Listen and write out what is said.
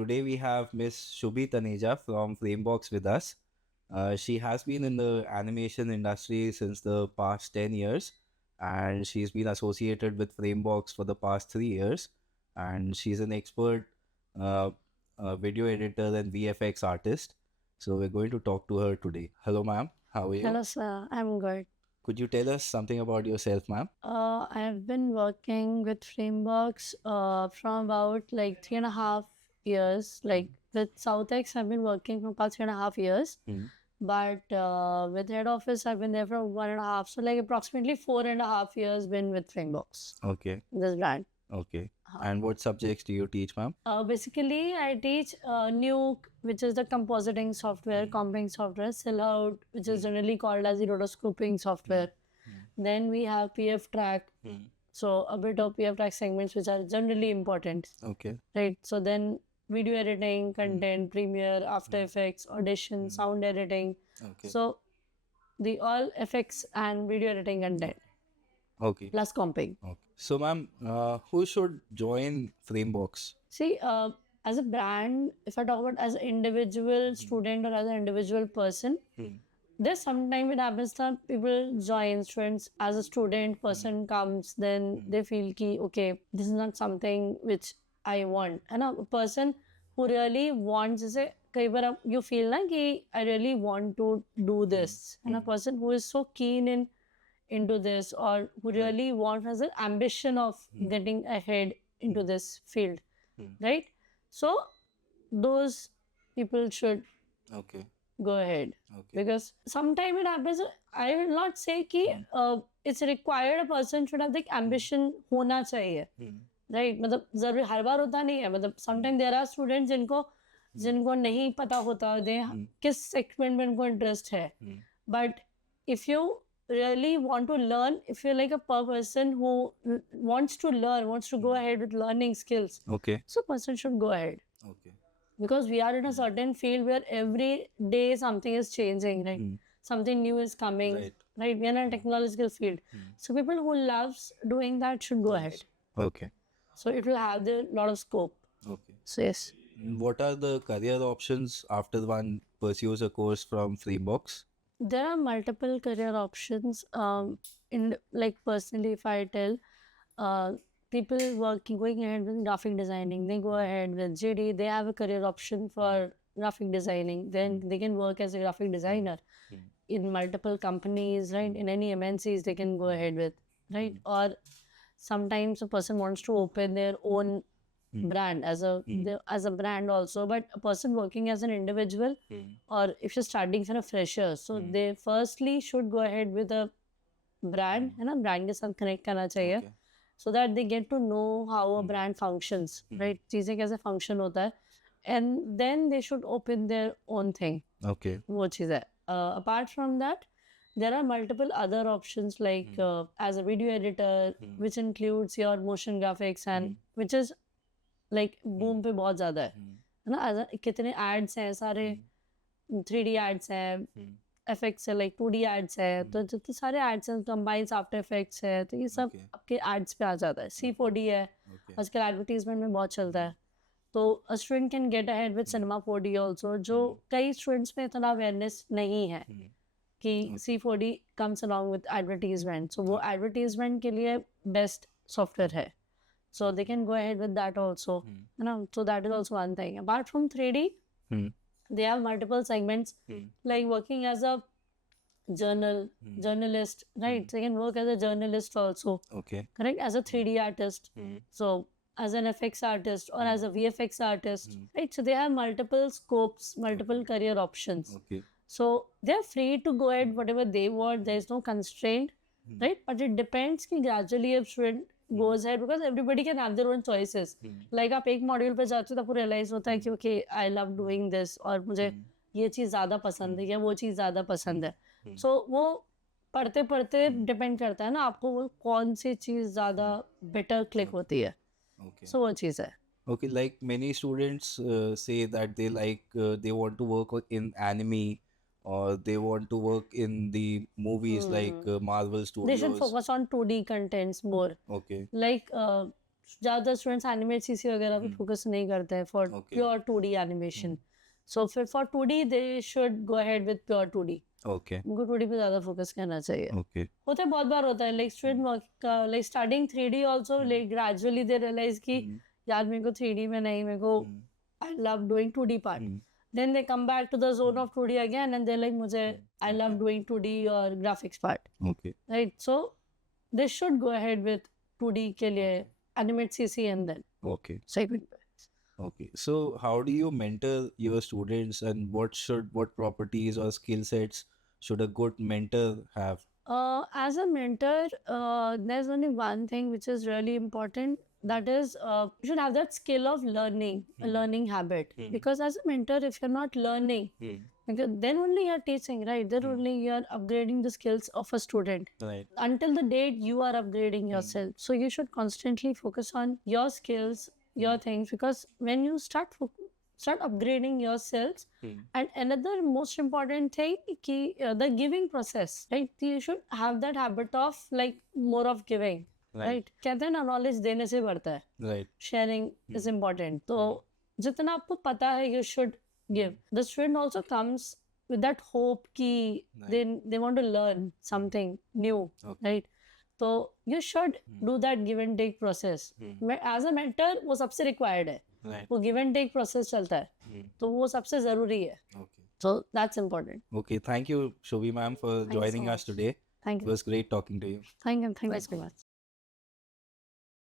today we have Miss Shubhi Taneja from Framebox with us. She has been in the animation industry since the past 10 years, and she's been associated with Framebox for the past 3 years. And she's an expert uh, video editor and VFX artist. So we're going to talk to her today. Hello, ma'am. How are you? Hello, sir. I'm good. Could you tell us something about yourself, ma'am? I have been working with Framebox from about like 3.5 years. Like with SouthX, I've been working for past 3.5 years. Mhm. But with head office, I've been there for 1.5. So like approximately 4.5 years been with Framebox, Okay. this brand. Okay. And what subjects do you teach, ma'am? Basically, I teach Nuke, which is the compositing software, comping software, Silhout, which is generally called as the rotoscoping software. Then we have PF track. So a bit of PF track segments which are generally important, Okay. right? So then video editing, content, Premiere, After Effects, Audition, sound editing. Okay. So the all effects and video editing content Okay. plus comping. Okay. So, ma'am, who should join Framebox? See, as a brand, if I talk about as an individual student or as an individual person, there's sometimes it happens that people join students as a student person comes, then they feel ki okay, this is not something which I want. And a person who really wants is a you feel like I really want to do this. And a person who is so keen into this or who really wants has an ambition of getting ahead into this field, right? So those people should Okay. go ahead. Okay. Because sometimes it happens, I will not say कि it's required a person should have the ambition होना चाहिए, right? मतलब जरूरी हर बार होता नहीं है, मतलब sometimes there are students जिनको नहीं पता होता दे किस segment में उनको interest है, but if you really want to learn, if you're like a person who wants to learn, wants to go ahead with learning skills, Okay. so person should go ahead. Okay. Because we are in a certain field where every day something is changing, right? Something new is coming, Right. We are in a technological field. So people who loves doing that should go ahead. Okay. So it will have a lot of scope. Okay. So yes. What are the career options after one pursues a course from Framebox? There are multiple career options. In like personally, if I tell, people working going ahead with graphic designing, they go ahead with JD. They have a career option for graphic designing. Then they can work as a graphic designer in multiple companies, right? In any MNCs, they can go ahead with, right? Or sometimes a person wants to open their own brand as a brand also, but a person working as an individual or if you're starting from a fresher, so they firstly should go ahead with a brand, है ना, brand के साथ connect करना चाहिए, Okay. so that they get to know how a brand functions, right? चीजें कैसे function होता है, and then they should open their own thing. Okay. वो चीज़ है. Apart from that, there are multiple other options like as a video editor, which includes your motion graphics and which is like boom पे बहुत ज़्यादा है ना? कितने ads हैं सारे, 3D ads हैं, effects है, like 2D ads है, तो जितने सारे ads हैं, combines after effects है, तो ये सब Okay. आपके ads पे आ जाता है. C4D है, Okay. आजकल advertisement में बहुत चलता है. तो a student can get ahead with cinema 4D also, जो कई students में इतना awareness नहीं है कि C4D comes along with advertisement. So वो advertisement के लिए best software है. So they can go ahead with that also. You know, so that is also one thing. Apart from 3D, they have multiple segments like working as a journalist, right? They can work as a journalist also, Okay. correct? As a 3D artist. So as an FX artist or as a VFX artist, right? So they have multiple scopes, multiple career options. Okay. So they're free to go ahead whatever they want. There's no constraint, right? But it depends कि gradually if student goes ahead, because everybody can have their own choices. Like आप एक module पे जाते हो तो आपको realize होता है कि okay, I love doing this और मुझे ये चीज़ ज़्यादा पसंद है या वो चीज़ ज़्यादा पसंद है. So वो पढ़ते पढ़ते डिपेंड करता है ना आपको वो कौन सी चीज़ ज़्यादा बेटर क्लिक होती है. Okay. So वो चीज़ है. Okay, like many students say that they they want to work in anime or they want to work in the movies like Marvel They should Studios. focus on 2D contents more. Okay. Like ज़्यादातर students animate CC वगैरह पे Hmm. Focus नहीं करते हैं for Okay. Pure 2D animation. So फिर for 2D they should go ahead with pure 2D. Okay. उनको 2D पे ज़्यादा फोकस करना चाहिए. Okay. होता है, बहुत बार होता है like student work like starting 3D also like gradually they realise कि Hmm. यार मेरे को 3D में नहीं, मेरे को Hmm. I love doing 2D part. Hmm. Then they come back to the zone of 2D again and they're like मुझे I love doing 2D or graphics part. Okay. Right? So they should go ahead with 2D के लिए animate CC and then Okay. segment. Okay. So how do you mentor your students, and what properties or skill sets should a good mentor have? As a mentor, there's only one thing which is really important. That is, you should have that skill of learning, a learning habit. Because as a mentor, if you're not learning, because then only you're teaching, right? Then only you're upgrading the skills of a student. Right. Until the date you are upgrading yourself. So you should constantly focus on your skills, your things, because when you start upgrading yourselves, and another most important thing ki, the giving process, right? You should have that habit of like more of giving, right? कहते हैं ना, knowledge देने से बढ़ता है. Right. Sharing is important. तो जितना आपको पता है you should give. The student also comes with that hope कि they want to learn something new, right? तो you should do that give and take process. As a mentor वो सबसे required है. Right. वो give and take process चलता है. तो वो सबसे ज़रूरी है. Okay. So that's important. Okay. Thank you, Shobhi ma'am, for you so joining us much. today. Thank It you. was great talking to you. Thank you so much.